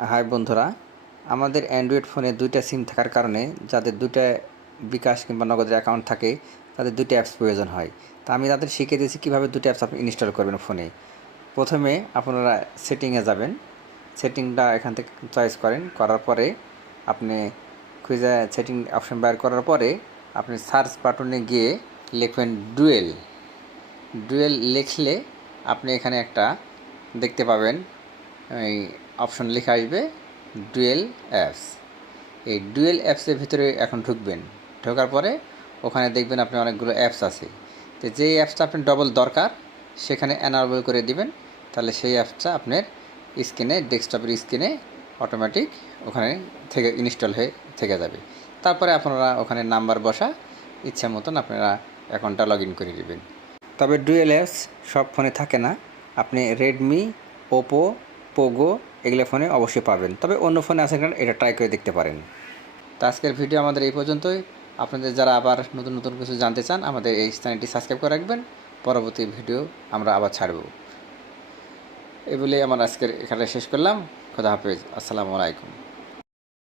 High বন্ধুরা, আমাদের Android ফোনে দুইটা সিম থাকার কারণে যাদের দুইটা বিকাশ কিংবা নগদের অ্যাকাউন্ট থাকে তাদের দুইটা অ্যাপস প্রয়োজন হয়। তা আমি তাদের শিখিয়ে দিয়েছি কীভাবে দুটো অ্যাপস আপনি ইনস্টল করবেন ফোনে। প্রথমে আপনারা সেটিংয়ে যাবেন, সেটিংটা এখান থেকে চয়েস করার পরে আপনি খুঁজে সেটিং অপশন বাইর করার পরে আপনি সার্চ বাটনে গিয়ে লিখবেন ডুয়েল। ডুয়েল লিখলে আপনি এখানে একটা দেখতে পাবেন, এই অপশন লেখা আসবে ডুয়েল অ্যাপস। এই ডুয়েল অ্যাপসের ভিতরে এখন ঢুকবেন। ঢোকার পরে ওখানে দেখবেন আপনি অনেকগুলো অ্যাপস আছে। তো যেই অ্যাপসটা আপনার ডবল দরকার সেখানে এনাবল করে দিবেন, তাহলে সেই অ্যাপসটা আপনার স্ক্রিনে, ডেস্কটপের স্ক্রিনে অটোমেটিক ওখানে থেকে ইনস্টল হয়ে থেকে যাবে। তারপরে আপনারা ওখানে নাম্বার বসা ইচ্ছা মতন আপনারা অ্যাকাউন্টটা লগ ইন করে দেবেন। তবে ডুয়েল অ্যাপস সব ফোনে থাকে না। আপনি রেডমি, ওপো, পোগো এগুলো ফোনে অবশ্যই পাবেন, তবে অন্য ফোনে আছে কারণ এটা ট্রাই করে দেখতে পারেন। তো আজকের ভিডিও আমাদের এই পর্যন্তই। আপনাদের যারা আবার নতুন নতুন কিছু জানতে চান আমাদের এই চ্যানেলটি সাবস্ক্রাইব করে রাখবেন, পরবর্তী ভিডিও আমরা আবার ছাড়ব। এই বলেই আমার আজকের এখানে শেষ করলাম। খোদা হাফেজ, আসসালামু আলাইকুম।